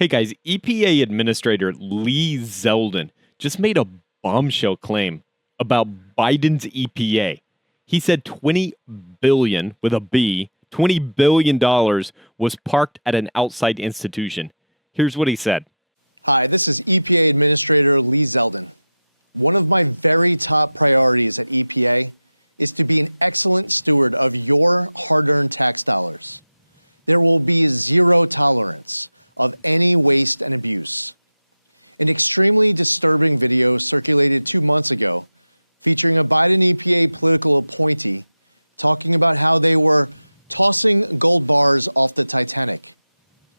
Hey guys, EPA Administrator Lee Zeldin just made a bombshell claim about Biden's EPA. He said 20 billion with a B, $20 billion was parked at an outside institution. Here's what he said. Hi, this is EPA Administrator Lee Zeldin. One of my very top priorities at EPA is to be an excellent steward of your hard-earned tax dollars. There will be zero tolerance of any waste and abuse. An extremely disturbing video circulated 2 months ago featuring a Biden EPA political appointee talking about how they were tossing gold bars off the Titanic,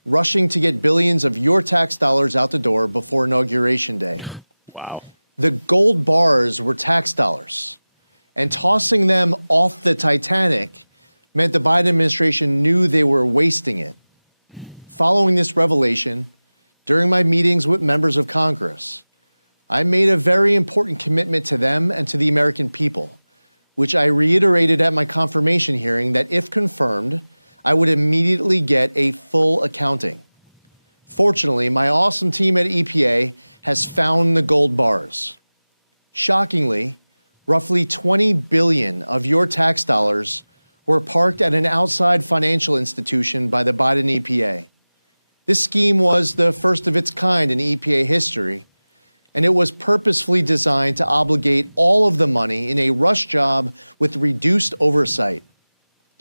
rushing to get billions of your tax dollars out the door before Inauguration Day. Wow. The gold bars were tax dollars, and tossing them off the Titanic meant the Biden administration knew they were wasting it. Following this revelation, during my meetings with members of Congress, I made a very important commitment to them and to the American people, which I reiterated at my confirmation hearing that if confirmed, I would immediately get a full accounting. Fortunately, my awesome team at EPA has found the gold bars. Shockingly, roughly 20 billion of your tax dollars were parked at an outside financial institution by the Biden EPA. This scheme was the first of its kind in EPA history, and it was purposefully designed to obligate all of the money in a rush job with reduced oversight.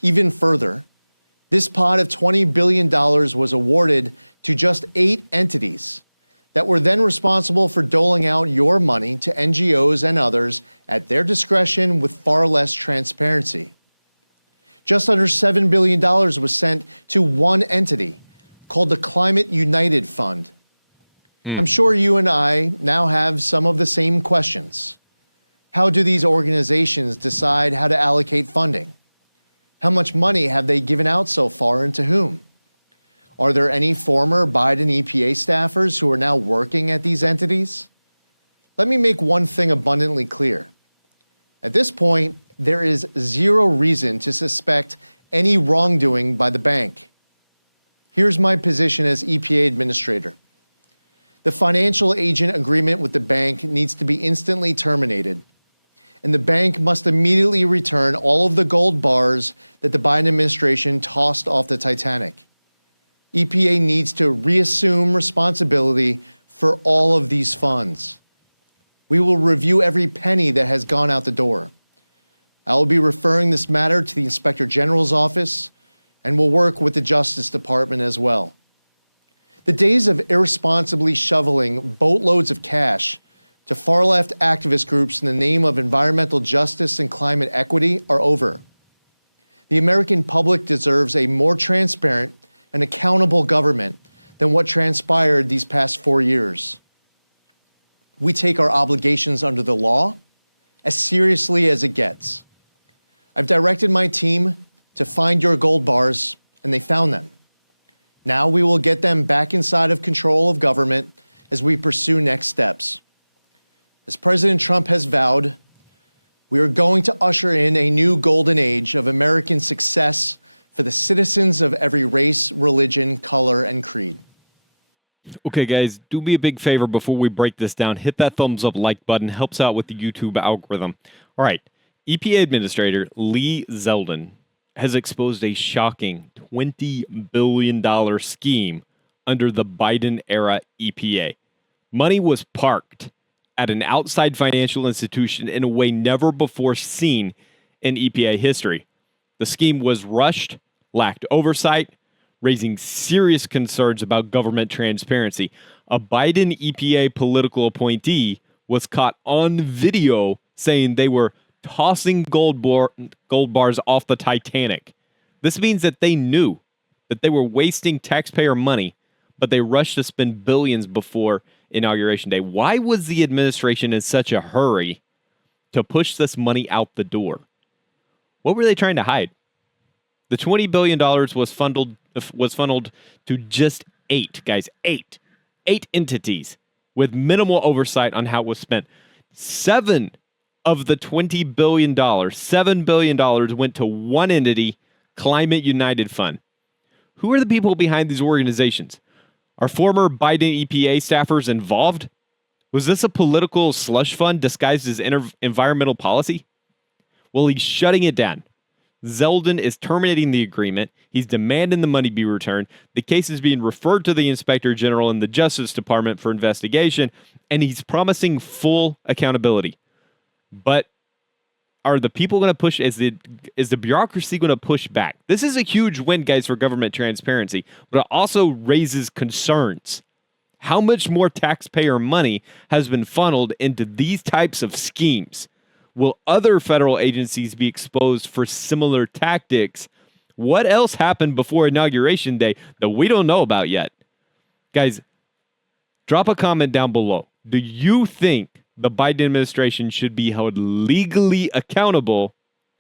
Even further, this pot of $20 billion was awarded to just 8 entities that were then responsible for doling out your money to NGOs and others at their discretion with far less transparency. Just under $7 billion was sent to one entity called the Climate United Fund. I'm sure you and I now have some of the same questions. How do these organizations decide how to allocate funding? How much money have they given out so far and to whom? Are there any former Biden EPA staffers who are now working at these entities? Let me make one thing abundantly clear. At this point, there is zero reason to suspect any wrongdoing by the bank. Here's my position as EPA Administrator. The financial agent agreement with the bank needs to be instantly terminated, and the bank must immediately return all of the gold bars that the Biden administration tossed off the Titanic. EPA needs to reassume responsibility for all of these funds. We will review every penny that has gone out the door. I will be referring this matter to the Inspector General's office and will work with the Justice Department as well. The days of irresponsibly shoveling boatloads of cash to far-left activist groups in the name of environmental justice and climate equity are over. The American public deserves a more transparent and accountable government than what transpired these past 4 years. We take our obligations under the law as seriously as it gets. I've directed my team to find your gold bars, and they found them. Now we will get them back inside of control of government as we pursue next steps. As President Trump has vowed, we are going to usher in a new golden age of American success for the citizens of every race, religion, color, and creed. Okay, guys, do me a big favor before we break this down. Hit that thumbs up like button. Helps out with the YouTube algorithm. All right, EPA Administrator Lee Zeldin has exposed a shocking $20 billion scheme under the Biden-era EPA. Money was parked at an outside financial institution in a way never before seen in EPA history. The scheme was rushed, lacked oversight, raising serious concerns about government transparency. A Biden EPA political appointee was caught on video saying they were tossing gold bars off the Titanic. This means that they knew that they were wasting taxpayer money, but they rushed to spend billions before Inauguration Day. Why was the administration in such a hurry to push this money out the door? What were they trying to hide? The $20 billion was funneled to just 8, guys, 8 entities with minimal oversight on how it was spent. 7 of the $20 billion, $7 billion went to one entity, Climate United Fund. Who are the people behind these organizations? Are former Biden EPA staffers involved? Was this a political slush fund disguised as environmental policy? Well, he's shutting it down. Zeldin is terminating the agreement. He's demanding the money be returned. The case is being referred to the Inspector General and the Justice Department for investigation, and he's promising full accountability. But are the people going to push? Is the bureaucracy going to push back? This is a huge win, guys, for government transparency, but it also raises concerns. How much more taxpayer money has been funneled into these types of schemes? Will other federal agencies be exposed for similar tactics? What else happened before Inauguration Day that we don't know about yet? Guys, drop a comment down below. Do you think the Biden administration should be held legally accountable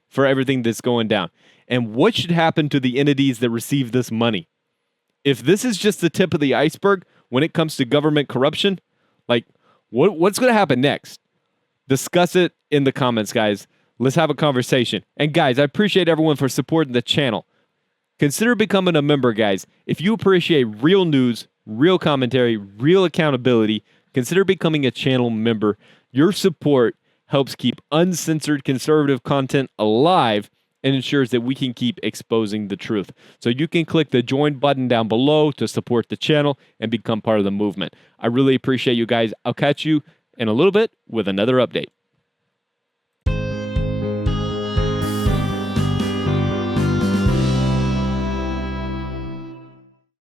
for everything that's going down? And what should happen to the entities that receive this money? If this is just the tip of the iceberg when it comes to government corruption, like what's going to happen next? Discuss it in the comments, guys. Let's have a conversation. And guys, I appreciate everyone for supporting the channel. Consider becoming a member, guys. If you appreciate real news, real commentary, real accountability, consider becoming a channel member. Your support helps keep uncensored conservative content alive and ensures that we can keep exposing the truth. So you can click the join button down below to support the channel and become part of the movement. I really appreciate you guys. I'll catch you in a little bit with another update.